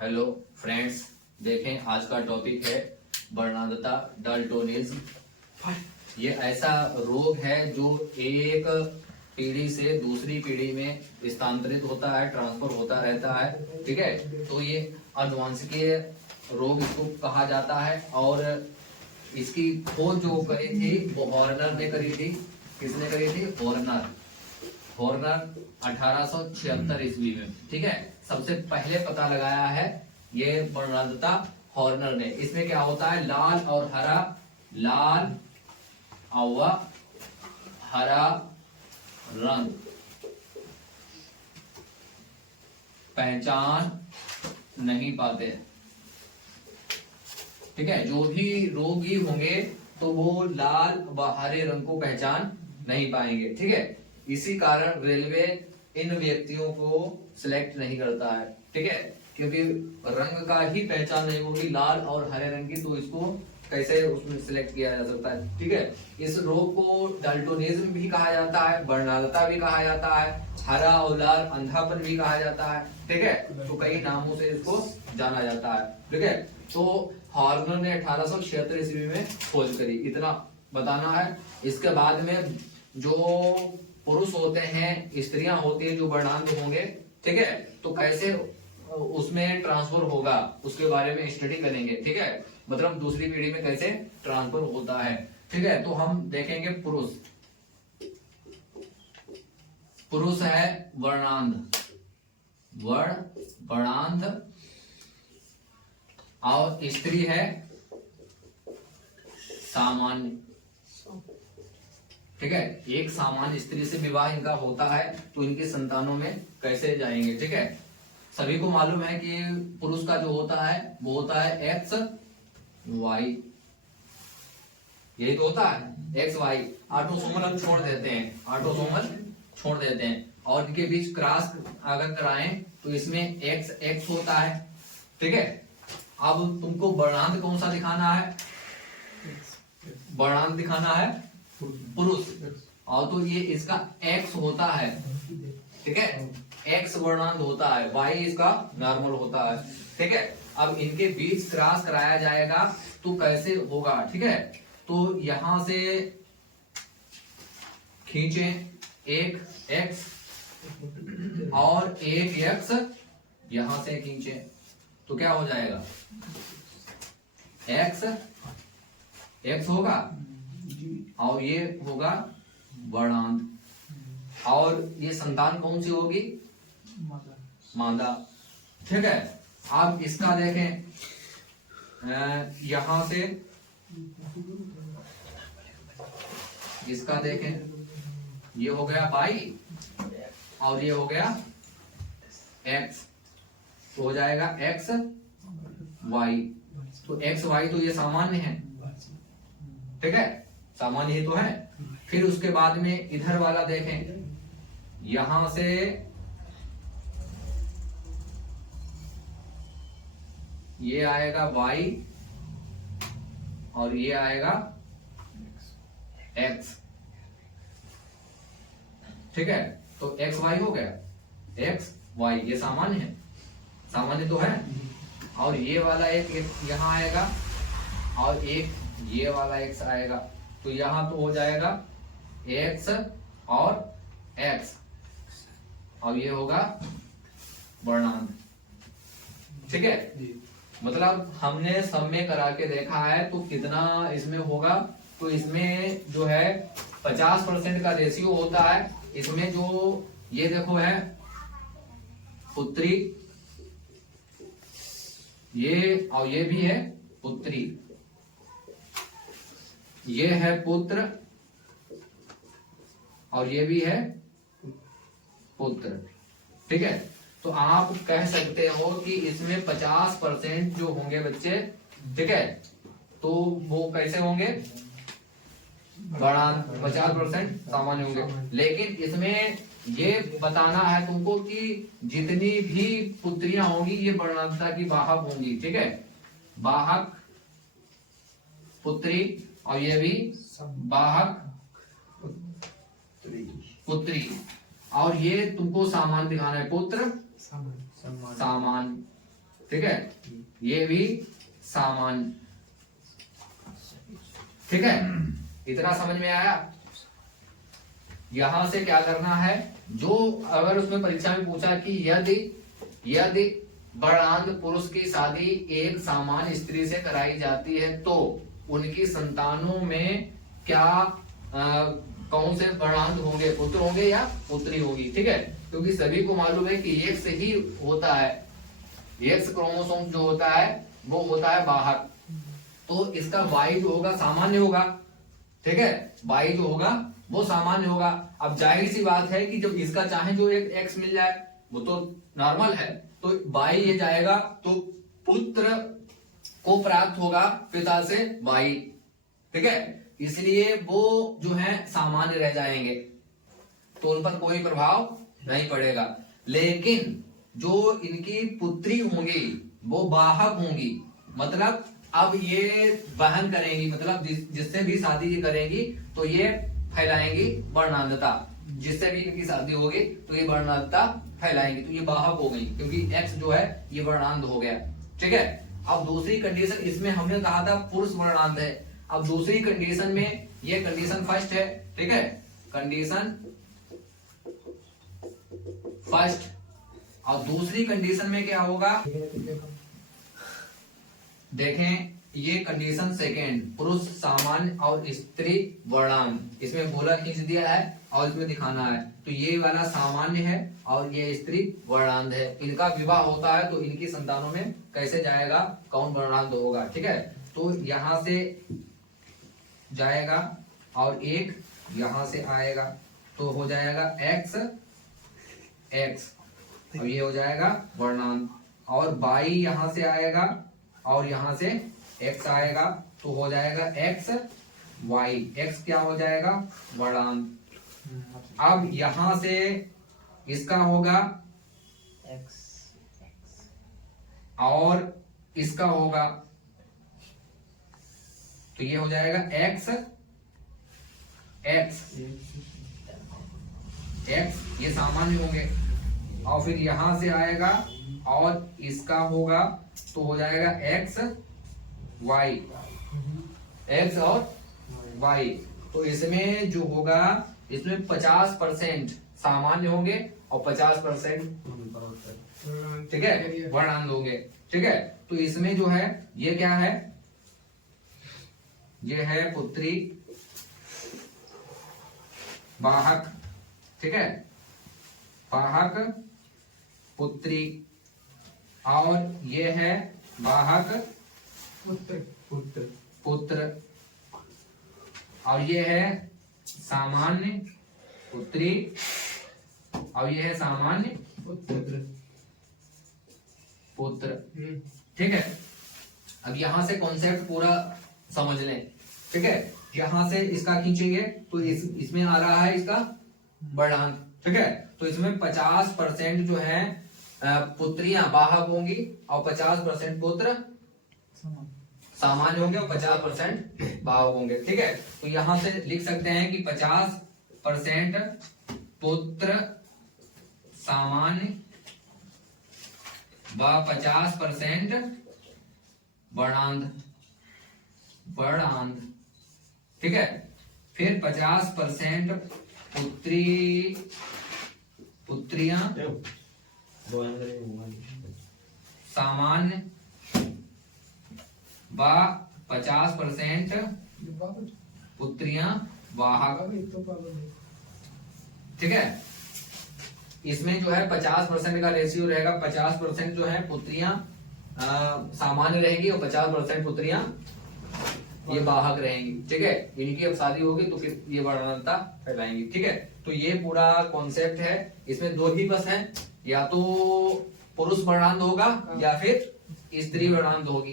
Hello friends, देखें आज का टॉपिक है वर्णांधता डाल्टोनिज्म। ये ऐसा रोग है जो एक पीढ़ी से दूसरी पीढ़ी में स्थानांतरित होता है, ट्रांसफर होता रहता है। ठीक है, तो ये अनुवांशिकीय रोग इसको कहा जाता है। और इसकी खोज जो करी थी वो हॉर्नर ने करी थी। किसने करी थी? हॉर्नर 1876 ईस्वी में। ठीक है, सबसे पहले पता लगाया है ये वर्णांधता हॉर्नर ने। इसमें क्या होता है? लाल और हरा, लाल और हरा रंग पहचान नहीं पाते। ठीक है, जो भी रोगी होंगे तो वो लाल व हरे रंग को पहचान नहीं पाएंगे। ठीक है, इसी कारण रेलवे इन व्यक्तियों को सिलेक्ट नहीं करता है। ठीक है, क्योंकि रंग का ही पहचान नहीं होगी लाल और हरे रंग की, तो इसको कैसे उसमें सिलेक्ट किया जा सकता है। ठीक है, इस रोग को डाल्टोनिज्म भी कहा जाता है, वर्णांधता भी कहा जाता है, हरा और लाल अंधापन भी कहा जाता है। ठीक है, तो कई नामों से इसको जाना जाता है। ठीक है, तो हॉर्नर ने 1876 ईस्वी में खोज करी, इतना बताना है। इसके बाद में जो पुरुष होते हैं, स्त्रियां होती है जो वर्णांध होंगे, ठीक है, तो कैसे उसमें ट्रांसफर होगा उसके बारे में स्टडी करेंगे। ठीक है, मतलब दूसरी पीढ़ी में कैसे ट्रांसफर होता है। ठीक है, तो हम देखेंगे पुरुष है वर्णांध और स्त्री है सामान्य। ठीक है, एक सामान्य स्त्री से विवाह इनका होता है, तो इनकी संतानों में कैसे जाएंगे। ठीक है, सभी को मालूम है कि पुरुष का जो होता है वो होता है एक्स वाई, यही तो होता है एक्स वाई। ऑटोसोमल हम छोड़ देते हैं, और इनके बीच क्रॉस अगर कराएं तो इसमें एक्स एक्स होता है। ठीक है, अब तुमको वर्णांध कौन सा दिखाना है? वर्णांध दिखाना है पुरुष, और तो ये इसका एक्स होता है। ठीक है, एक्स वर्णांध होता है, वाई इसका नॉर्मल होता है। ठीक है, अब इनके बीच क्रॉस कराया जाएगा तो कैसे होगा? ठीक है, तो यहां से खींचे एक एक्स और एक एक्स, यहां से खींचे तो क्या हो जाएगा? एक्स एक्स होगा और ये होगा वर्णांध। और ये संतान कौन सी होगी? मादा। ठीक है, अब इसका देखें, यहां से इसका देखें, ये हो गया वाई और ये हो गया एक्स, तो हो जाएगा एक्स वाई। तो एक्स वाई तो ये सामान्य है। ठीक है, सामान्य ही तो है। फिर उसके बाद में इधर वाला देखें, यहां से ये आएगा y और ये आएगा x। ठीक है, तो x y हो गया, x y ये सामान्य है, सामान्य तो है। और ये वाला एक यहां आएगा और एक ये वाला x आएगा, तो यहां तो हो जाएगा x और x, और ये होगा वर्णांध। ठीक है, मतलब हमने सब में करा के देखा है तो कितना इसमें होगा, तो इसमें जो है 50% का रेशियो होता है। इसमें जो ये देखो है पुत्री, ये और ये भी है पुत्री, ये है पुत्र और ये भी है पुत्र। ठीक है, तो आप कह सकते हो कि इसमें 50% जो होंगे बच्चे, ठीक है, तो वो कैसे होंगे? वर्णांध। 50% सामान्य होंगे। लेकिन इसमें ये बताना है तुमको कि जितनी भी पुत्रियां होंगी ये वर्णांधता की वाहक होंगी। ठीक है, वाहक पुत्री और ये भी वाहक पुत्री, और ये तुमको सामान्य दिखाना है, पुत्र सामान्य। ठीक है, ये भी सामान्य। ठीक है, इतना समझ में आया। यहां से क्या करना है, जो अगर उसमें परीक्षा में पूछा कि यदि वर्णांध पुरुष की शादी एक सामान्य स्त्री से कराई जाती है तो उनकी संतानों में क्या कौन से वर्णांध होंगे, पुत्र होंगे या पुत्री होगी। ठीक है, क्योंकि सभी को मालूम है कि एक्स ही होता है, एक्स क्रोमोसोम जो होता है वो होता है बाहर, तो इसका वाई जो होगा सामान्य होगा। ठीक है, वाई जो होगा वो सामान्य होगा। अब जाहिर सी बात है कि जब इसका चाहे जो एक एक्स मिल जाए वो तो नॉर्मल है, तो वाई ये जाएगा तो पुत्र को प्राप्त होगा पिता से वाई। ठीक है, इसलिए वो जो है सामान्य रह जाएंगे, तो उन पर कोई प्रभाव नहीं पड़ेगा। लेकिन जो इनकी पुत्री होंगी वो वाहक होंगी, मतलब अब ये वहन करेंगी, मतलब जिससे भी शादी ये करेंगी तो ये फैलाएंगी वर्णांधता, जिससे भी इनकी शादी होगी तो ये वर्णांधता फैलाएंगी, तो ये वाहक हो गई क्योंकि एक्स जो है ये वर्णांध हो गया। ठीक है, अब दूसरी कंडीशन, इसमें हमने कहा था पुरुष वर्णांध है, अब दूसरी कंडीशन में ये कंडीशन फर्स्ट है। ठीक है, कंडीशन फर्स्ट, और दूसरी कंडीशन में क्या होगा देखें, ये कंडीशन सेकेंड, पुरुष सामान्य और स्त्री वर्णांध, इसमें गोला खींच दिया है और इसमें दिखाना है, तो ये वाला सामान्य है और ये स्त्री वर्णांध है। इनका विवाह होता है तो इनकी संतानों में कैसे जाएगा, कौन वर्णांध होगा। ठीक है, तो यहां से जाएगा और एक यहां से आएगा, तो हो जाएगा एक्स एक्स, अब ये हो जाएगा वर्णांध, और बाई यहां से आएगा और यहां से एक्स आएगा, तो हो जाएगा एक्स वाई, एक्स क्या हो जाएगा वर्णांध। अब यहां से इसका होगा एक्स और इसका होगा, तो ये हो जाएगा एक्स एक्स एक्स, ये सामान्य होंगे, और फिर यहां से आएगा और इसका होगा तो हो जाएगा एक्स वाई, एक्स और वाई। तो इसमें जो होगा, इसमें 50% सामान्य होंगे और 50% ठीक है वर्णांध होंगे। ठीक है, तो इसमें जो है ये क्या है, ये है पुत्री वाहक। ठीक है, वाहक पुत्री, और ये है वाहक पुत्र, और ये है सामान्य पुत्री, और ये है सामान्य पुत्र। ठीक है, अब यहां से कॉन्सेप्ट पूरा समझ लें। ठीक है, यहां से इसका खींचेंगे तो इसमें आ रहा है इसका वर्णांध। ठीक है, तो इसमें 50% जो है पुत्रियां वाहक होंगी और 50% पुत्र सामान्य होंगे और 50% वाहक होंगे। ठीक है, तो यहां से लिख सकते हैं कि 50% पुत्र सामान्य व 50% वर्णांध वर्णांध। ठीक है, फिर 50% पुत्रियां सामान्य व 50% पुत्रियां वाहक। ठीक है, इसमें जो है 50% का रेशियो रहेगा, 50% जो है पुत्रियां सामान्य रहेगी और 50% पुत्रियां ये वाहक रहेंगी। ठीक है, इनकी अब शादी होगी तो फिर ये वर्णांधता फैलाएंगी। ठीक है, तो ये पूरा कॉन्सेप्ट है। इसमें दो ही बस है, या तो पुरुष वर्णांध होगा या फिर स्त्री वर्णांध होगी।